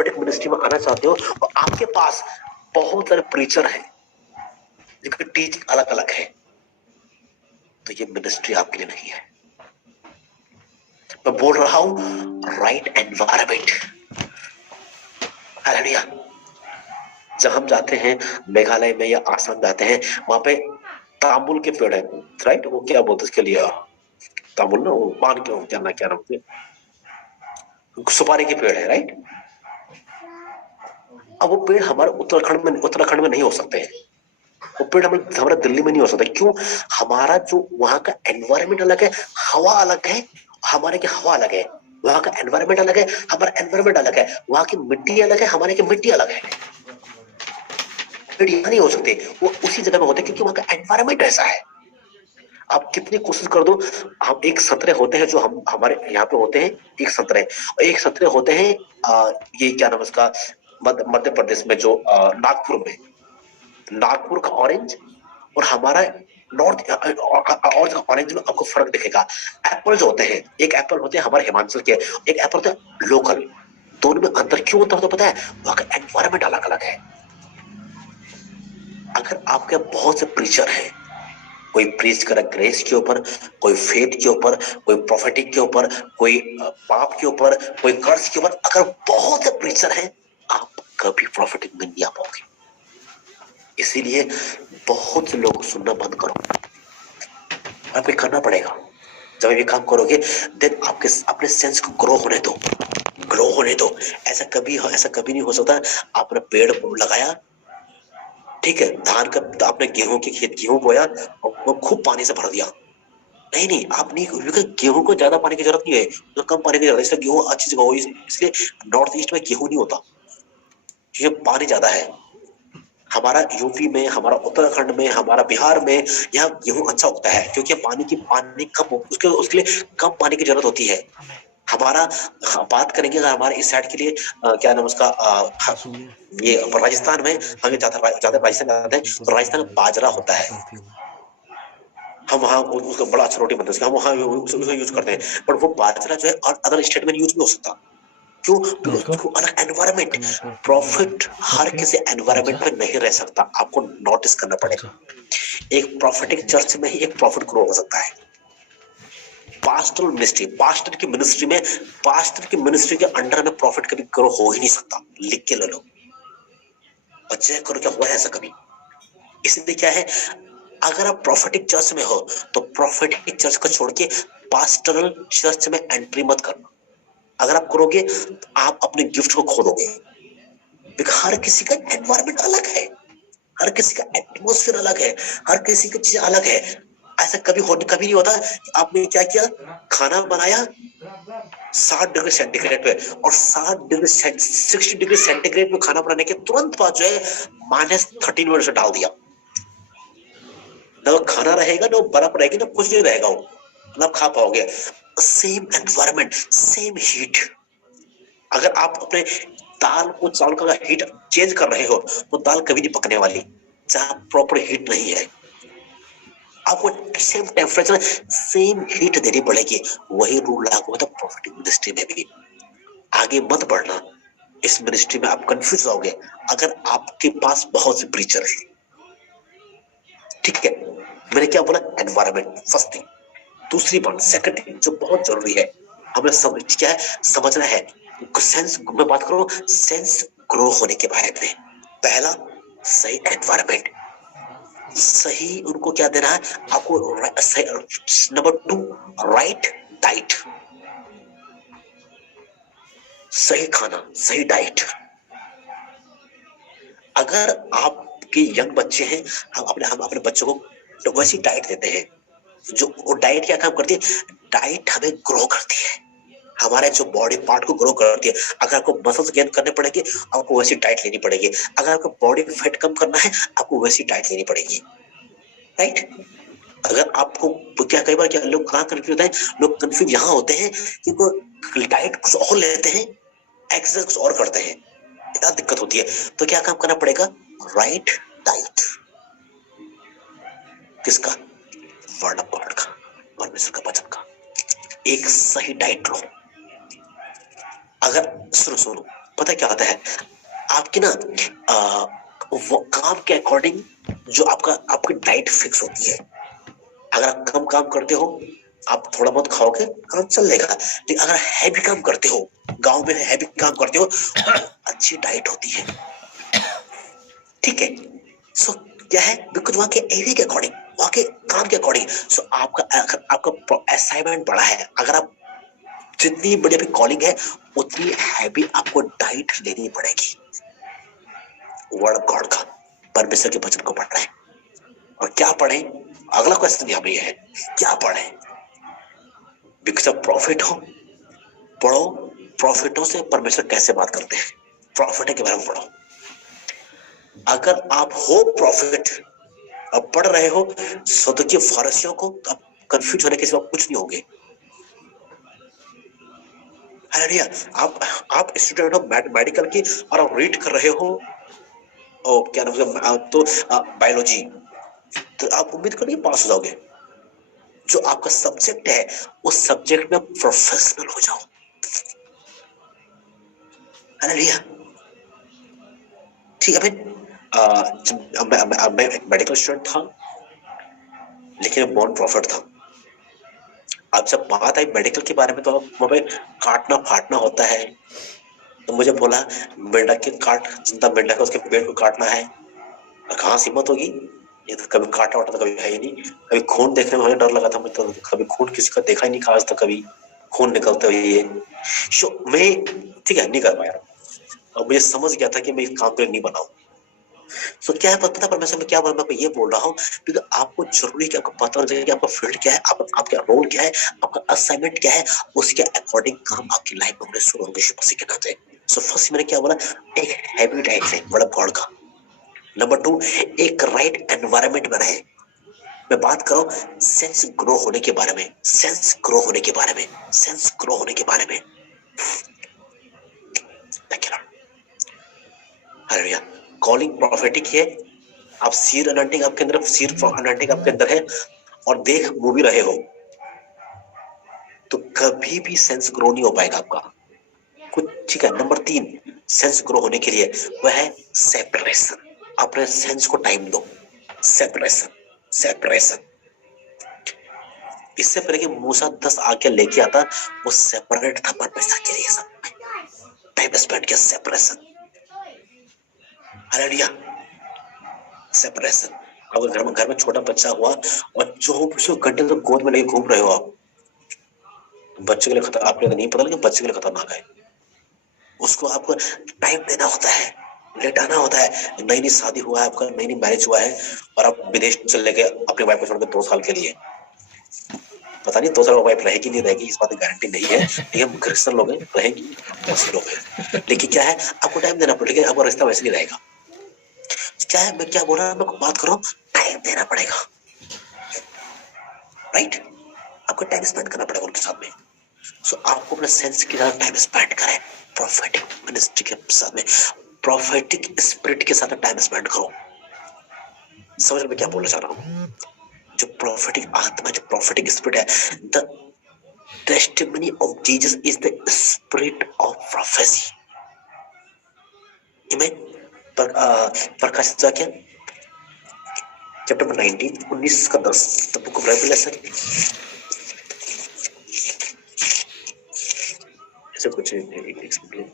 Prophetic ministry में आना चाहते हो और आपके पास बहुत सारे प्रीचर हैं जिनकी टीचिंग अलग अलग है, तो ये मिनिस्ट्री आपके लिए नहीं है। मैं बोल रहा हूं राइट एनवायरमेंट। हालेलुया। जब हम जाते हैं मेघालय में या आसाम जाते हैं, वहां पे तांबुल के पेड़ है, राइट, वो क्या बोलते उसके लिए, तांबुल ना, वो पान के, क्या नाम है, सुपारी के पेड़ है, राइट। अब वो पेड़ हमारे उत्तराखंड में नहीं हो सकते हैं, वो पेड़ हमारे दिल्ली में नहीं हो सकता। क्यों? हमारा जो वहां का एनवायरमेंट अलग है, हवा अलग है, हमारे की हवा अलग है। वहां का एनवायरमेंट अलग है, हमारा एनवायरमेंट अलग है। वहां की मिट्टी अलग है, हमारे की मिट्टी अलग है। पेड़ यहाँ नहीं हो सकते, वो उसी जगह में होते क्योंकि वहां का एनवायरमेंट ऐसा है। आप कितनी कोशिश कर दो, हम एक संतरे होते हैं जो हम हमारे यहाँ पे होते हैं, एक संतरे, और एक संतरे होते हैं ये क्या नाम उसका, मध्य प्रदेश में जो नागपुर का ऑरेंज और हमारा नॉर्थ ऑरेंज का ऑरेंज में आपको फर्क दिखेगा। एप्पल जो होते हैं, एक एप्पल होते हैं हमारे हिमाचल के, एक एप्पल होते हैं लोकल। दोनों में अंतर क्यों होता है तो पता है, वहां का एनवायरमेंट अलग अलग है। अगर आपके बहुत से प्रीचर हैं, कोई प्रीच करे ग्रेस के ऊपर, कोई फेथ के ऊपर, कोई प्रोफेटिक के ऊपर, कोई पाप के ऊपर, कोई कर्ज के ऊपर, अगर बहुत से प्रीचर हैं, आप कभी प्रोफेटिक में नहीं आ पाओगे। इसीलिए बहुत से लोग सुनना बंद करो, आपको करना पड़ेगा। जब ये काम करोगे देन आपके अपने सेंस को ग्रो होने दो। ऐसा कभी नहीं हो सकता आपने पेड़ लगाया, ठीक है, धान का आपने गेहूं बोया और वो खूब पानी से भर दिया, नहीं, आप नहीं, क्योंकि गेहूं को ज्यादा पानी की जरूरत नहीं है, तो कम पानी की जरूरत है, इसलिए गेहूं अच्छी जगह हो, इसलिए नॉर्थ ईस्ट में गेहूं नहीं होता क्योंकि पानी ज्यादा है। हमारा यूपी में, हमारा उत्तराखंड में, हमारा बिहार में यहाँ गेहूं अच्छा उगता है क्योंकि पानी कम, उसके लिए कम पानी की जरूरत होती है। हमारा बात करेंगे अगर हमारे इस साइड के लिए क्या नाम उसका, ये राजस्थान में, हमें ज्यादा राजस्थान जाते हैं तो राजस्थान में बाजरा होता है, हम वहाँ उसका बड़ा अच्छा रोटी बनता है, हम वहाँ उसको यूज करते हैं, पर वो बाजरा जो है और अदर स्टेट में यूज नहीं हो सकता। क्यों? क्योंकि अलग एनवायरमेंट। प्रॉफिट हर किसी एनवायरमेंट में नहीं रह सकता, आपको नोटिस करना पड़ेगा। एक प्रॉफिटिक चर्च में ही एक प्रॉफिट ग्रो हो सकता है। पास्टर की मिनिस्ट्री के अंडर में प्रॉफिट कभी ग्रो हो ही नहीं सकता, लिख के ले लो और चेक करो क्या हुआ है ऐसा कभी। इसलिए क्या है, अगर आप प्रॉफिटिक चर्च में हो तो प्रॉफिटिक चर्च को छोड़ के पास्टरल चर्च में एंट्री मत करना। अगर आप करोगे तो आप अपने गिफ्ट को खो दोगे। हर किसी का एनवायरमेंट अलग है, हर किसी का एटमॉस्फेयर अलग है, हर किसी की चीज अलग है। ऐसा कभी नहीं होता कि आपने क्या किया, खाना बनाया 60 डिग्री सेंटीग्रेड पे और 60 डिग्री सेंटीग्रेड में खाना बनाने के तुरंत बाद जो है -13 मिनट से डाल दिया, ना खाना रहेगा, ना बर्फ रहेगी, ना कुछ नहीं रहेगा, वो ना खा पाओगे। Same environment, same heat. अगर आप अपने दाल को, चावल का हीट चेंज कर रहे हो तो दाल कभी नहीं पकने वाली जहां प्रॉपर हीट नहीं है। आपको सेम टेम्परेचर, सेम हीट देनी पड़ेगी। वही रूल लागू होता है प्रॉफिटिक मिनिस्ट्री में भी। आगे मत बढ़ना, इस मिनिस्ट्री में आप कंफ्यूज होगे अगर आपके पास बहुत से प्रीचर हैं। ठीक है, मैंने क्या बोला, एनवायरमेंट फर्स्ट थिंग। दूसरी बात, सेकंड थिंग जो बहुत जरूरी है, हमें समझना है, सेंस, मैं बात करूं सेंस ग्रो होने के बारे में। पहला, सही एनवायरमेंट, सही उनको क्या देना है आपको। नंबर 2, राइट डाइट, सही खाना, सही डाइट। अगर आपके यंग बच्चे हैं, हम अपने बच्चों को वैसी डाइट देते हैं, जो वो डाइट क्या काम करती है, डाइट हमें ग्रो करती है, हमारे जो बॉडी पार्ट को ग्रो करती है। अगर आपको मसल्स गेन करने पड़ेंगे, आपको वैसी डाइट लेनी पड़ेगी। अगर आपको बॉडी फैट कम करना है, आपको वैसी डाइट लेनी पड़ेगी, राइट। अगर आपको क्या, कई बार क्या लोग कहाँ कंफ्यूज होते हैं, लोग कंफ्यूज यहाँ होते हैं कि वो डाइट कुछ और लेते हैं, एक्सरसाइज कुछ और करते हैं, इतना दिक्कत होती है। तो क्या काम करना पड़ेगा, राइट डाइट। किसका? वर्ड ऑफ गॉड का, परमेश्वर का वचन का। एक सही डाइट लो। अगर सुनो, पता क्या होता है, आपके ना वो काम के अकॉर्डिंग जो आपकी डाइट फिक्स होती है। अगर आप कम काम करते हो, आप थोड़ा बहुत खाओगे, काम चल लेगा। लेकिन अगर हैवी काम करते हो, गांव में हैवी काम करते हो, तो अच्छी डाइट होती है, ठीक है। सो क्या है, बिकॉज वहां के एरिया के अकॉर्डिंग, वहां के काम के अकॉर्डिंग, सो आपका असाइनमेंट बड़ा है। अगर आप जितनी बड़ी आपकी कॉलिंग है, उतनी हैवी आपको डाइट लेनी पड़ेगी। वर्ड ऑफ गॉड का, परमेश्वर के वचन को पढ़ रहे हैं। और क्या पढ़े, अगला क्वेश्चन यहाँ पे है, क्या पढ़े? बिकॉज आप प्रॉफिट हो, पढ़ो प्रॉफिटों से परमेश्वर कैसे बात करते हैं, प्रॉफिट के बारे में पढ़ो। अगर आप हो प्रॉफिट, अब पढ़ रहे हो सदुकी फारसियों को, अब कंफ्यूज होने के सिवा कुछ नहीं होगे। हालेलुया। आप स्टूडेंट हो मेडिकल की और आप रीड कर रहे हो, ओ क्या नाम है, तो बायोलॉजी, तो आप उम्मीद करिए पास हो जाओगे। जो आपका सब्जेक्ट है, उस सब्जेक्ट में प्रोफेशनल हो जाओ। हालेलुया, ठीक है भाई। मैं मेडिकल स्टूडेंट था, लेकिन मैं बॉर्न प्रॉफिट था। अब जब बात आई मेडिकल के बारे में, तो हमें काटना फाटना होता है। तो मुझे बोला मेंढक के काट, जिंदा मेंढक है उसके पेट को काटना है। और कहाँ से हिम्मत होगी, ये तो कभी काटा वाटा तो कभी है ही नहीं। कभी खून देखने में मुझे डर लगा था, मैं तो कभी खून किसी का देखा ही नहीं, आज तक कभी खून निकलते हुए। मैं ठीक है नहीं कर पाया, और मुझे समझ गया था कि मैं इस काम के लिए नहीं बनाऊं। तो क्या है पता परमेश्वर में क्या बोल, मैं ये बोल रहा हूँ, क्योंकि आपको जरूरी है कि आपको पता होना चाहिए कि आपका फील्ड क्या है, आपका रोल क्या है, आपका असाइनमेंट क्या है, उसके अकॉर्डिंग काम आपकी लाइफ में होने शुरू होंगे मसीह के नाते। सो फर्स्ट मैंने क्या बोला, एक हैबिट है वर्ड ऑफ गॉड का। नंबर 2, एक राइट एनवायरनमेंट बनाए। मैं बात कर रहा हूँ सेंस ग्रो होने के बारे में, सेंस ग्रो होने के बारे में, सेंस ग्रो होने के बारे में। हालेलुया। कॉलिंग प्रोफेटिक है। आप सीर अनॉइंटिंग आपके अंदर, सीर अनॉइंटिंग आपके अंदर है, और देख मूवी रहे हो, तो कभी भी सेंस ग्रो नहीं हो पाएगा आपका कुछ, ठीक है। नंबर 3 सेंस ग्रो होने के लिए वह है सेपरेशन। अपने सेंस को टाइम दो, सेपरेशन, सेपरेशन। इससे पहले कि मूसा 10 आज्ञा लेके आता, वो सेपरेट था परमेश्वर के लिए, सब टाइम स्पेंड किया, सेपरेशन। Hallelujah, separation. अगर घर में छोटा बच्चा हुआ और 24 घंटे तो गोद में लेके घूम रहे हो आप, बच्चे के लिए खतरा, आपको नहीं पता, लेकिन बच्चे के लिए खतरनाक है। उसको आपको टाइम देना होता है, लेटाना होता है। नई नई शादी हुआ है आपका, नई नई मैरिज हुआ है, और आप विदेश चले गए अपनी वाइफ को छोड़कर 2 साल के लिए। पता नहीं 2 साल वाइफ रहेगी नहीं रहेगी, इस बात की गारंटी नहीं है, लेकिन क्रिश्चियन लोग हैं, रहेगी, मुस्लिम लोग हैं। लेकिन क्या है, आपको टाइम देना पड़ेगा, आपका रिश्ता वैसे नहीं रहेगा। क्या है, मैं क्या बोल रहा हूँ, मैं बात कर रहा हूँ, टाइम देना पड़ेगा, राइट। आपको टाइम स्पेंड करना पड़ेगा उनके साथ में। सो आपको अपने सेंस के साथ टाइम स्पेंड करें, प्रोफेटिक मिनिस्ट्री के साथ में, प्रोफेटिक स्पिरिट के साथ टाइम स्पेंड करो। समझ में क्या बोलना चाह रहा हूँ? जो प्रोफेटिक आत्मा, जो प्रोफेटिक स्पिरिट है, the testimony of Jesus is the spirit of prophecy. आमीन। प्रकाशित वाक्य चैप्टर 19 19 का 10, द बुक ऑफ रेवलेशन। ऐसे कुछ explain,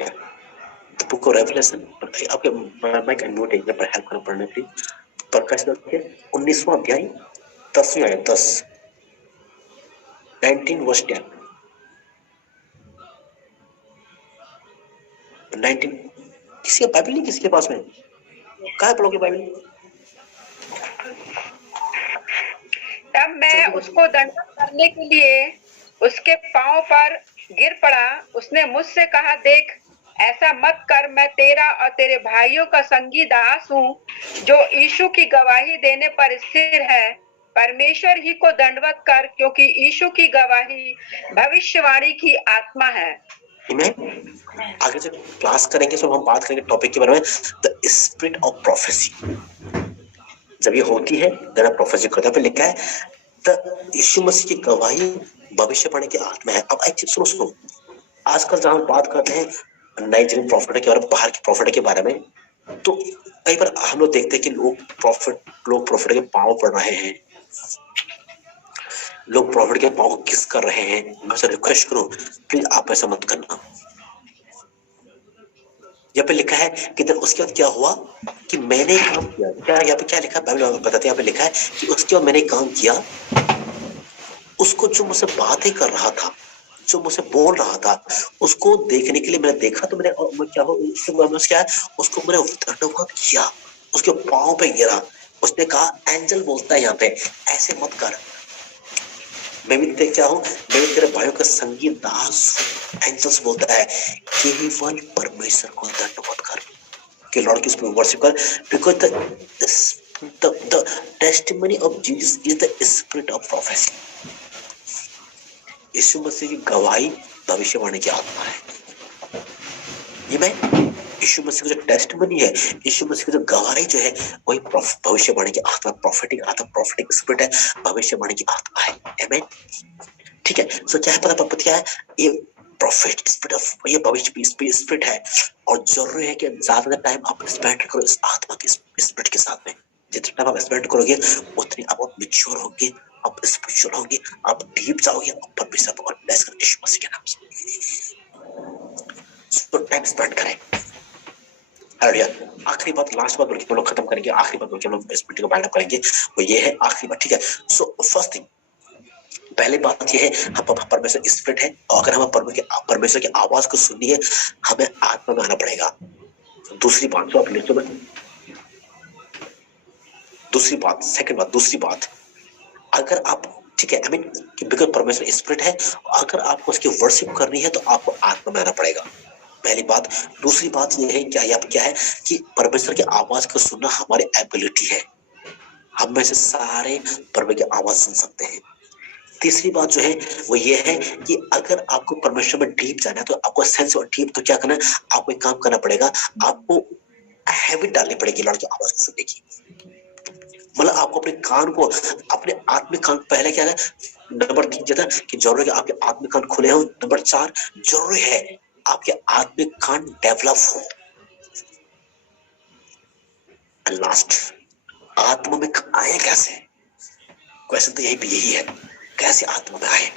the book of revelation. आपके माइक अनम्यूट है, यहाँ पर हेल्प करना पड़ना प्लीज। प्रकाशित वाक्य 19वां अध्याय 10वीं आयत, 10 19 वर्स 10 19। किसी का बाइबल नहीं, किसी के पास में कहाँ है पढ़ोगे बाइबल? तब मैं उसको दंडवत करने के लिए उसके पांव पर गिर पड़ा। उसने मुझसे कहा, देख ऐसा मत कर, मैं तेरा और तेरे भाइयों का संगी दास हूँ, जो यीशु की गवाही देने पर स्थिर है। परमेश्वर ही को दंडवत कर, क्योंकि यीशु की गवाही भविष्यवाणी की आत्मा है। आगे जब क्लास करेंगे तो हम बात करेंगे टॉपिक के बारे में, द स्पिरिट ऑफ प्रोफेसी। जब ये होती है, जरा प्रोफेसी करता है, लिखा है यीशु मसीह की गवाही भविष्यवाणी की आत्मा है। अब एक चीज सुनो, आजकल जहां हम बात करते हैं नाइजीरियन प्रॉफिट के बारे में, बाहर के प्रॉफिट के बारे में, तो कई बार हम लोग देखते हैं कि लोग प्रॉफिट के पांव पड़ रहे हैं, लोग प्रॉफिट के पांव को किस कर रहे हैं। मैं आपसे रिक्वेस्ट करूं, प्लीज आप ऐसा मत करना। यहाँ पे लिखा है कि उसके बाद क्या हुआ कि मैंने काम किया। क्या यहाँ पे क्या लिखा है बाइबल बताते हैं, यहाँ पे लिखा है कि उसके बाद मैंने काम किया, उसको जो मुझसे बातें कर रहा था, जो मुझसे बोल रहा था, उसको देखने के लिए मैंने देखा, तो मैं क्या हो क्या है, उसको मैंने दंडवत किया, उसके पांव पे गिरा। उसने कहा, एंजल बोलता है यहाँ पे, ऐसे मत कर, मैं भी क्या हूं, मैं तेरे भाइयों का संगीत दास हूं। एंजल्स बोलता है केवल परमेश्वर को दंडवत कर, कि लॉर्ड की उसमें वर्शिप कर, because the testimony of Jesus is the spirit of prophecy. Yeshu Masih की गवाही भविष्यवाणी की आत्मा है। ये मैं यीशु मसीह का जो टेस्टिमनी है, यीशु मसीह की जो गवाही जो है, वही भविष्यवाणी की आत्मा, प्रोफेटिक आत्मा, प्रोफेटिक स्पिरिट है, भविष्यवाणी की आत्मा है। आमेन। ठीक है, सो क्या है पता क्या है, ये प्रोफेट स्पिरिट ऑफ, ये भविष्य स्पिरिट है, और जरूरी है कि ज्यादा टाइम आप स्पेंड करो इस आत्मा के स्पिरिट के साथ में। जितना टाइम आप स्पेंड करोगे उतनी आप मैच्योर होगे, आप स्पिरिचुअल होगे, आप डीप जाओगे, आप परमेश्वर को ब्लेस करें यीशु मसीह के नाम से। तो टाइम स्पेंड करें। हालेलुया। आखिरी बात, लास्ट बात बोल के हम लोग खत्म करेंगे, आखिरी बात बोल के हम लोग इस मीटिंग को वाइंड अप करेंगे, वो ये है आखिरी बात। ठीक है, सो फर्स्ट थिंग, पहले बात ये है, हम परमेश्वर स्पिरिट है, और अगर हम परमेश्वर की आवाज को सुननी है, हमें आत्मा में आना पड़ेगा। दूसरी बात जो आप लिखो में, दूसरी बात, अगर आप, ठीक है, आई मीन बिकॉज परमेश्वर स्पिरिट है, अगर आपको उसकी वर्शिप करनी है तो आपको आत्मा में आना पड़ेगा, पहली बात। दूसरी बात ये है, क्या है कि परमेश्वर की आवाज को सुनना हमारी एबिलिटी है, हम में से सारे परमेश्वर की आवाज सुन सकते हैं। तीसरी बात जो है वो ये है कि अगर आपको परमेश्वर में डीप जाना है, तो आपको सेंस और डीप, तो क्या करना है, आपको एक काम करना पड़ेगा, आपको हैबिट डालनी पड़ेगी लॉर्ड की आवाज को सुनने की। मतलब आपको अपने कान को, अपने आत्मिक कान, पहले क्या है, नंबर 3 जैसा कि जरूरी है आपके आत्मिक कान खुले हो। नंबर 4 जरूरी है आपके आत्मिक कान डेवलप हो। लास्ट, आत्मा में आए कैसे, क्वेश्चन तो यही है, कैसे आत्मा में आए।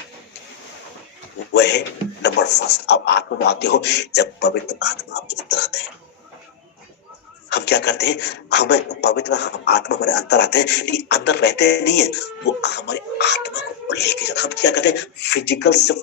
वह है नंबर फर्स्ट, आप आत्मा में आते हो जब पवित्र आत्मा आपके अंदर आते हैं। हम क्या करते हैं, हमें पवित्र आत्मा हमारे अंदर आते हैं, लेकिन अंदर रहते नहीं है, वो हमारी आत्मा को लेके जाते। हम क्या करते हैं, फिजिकल सिर्फ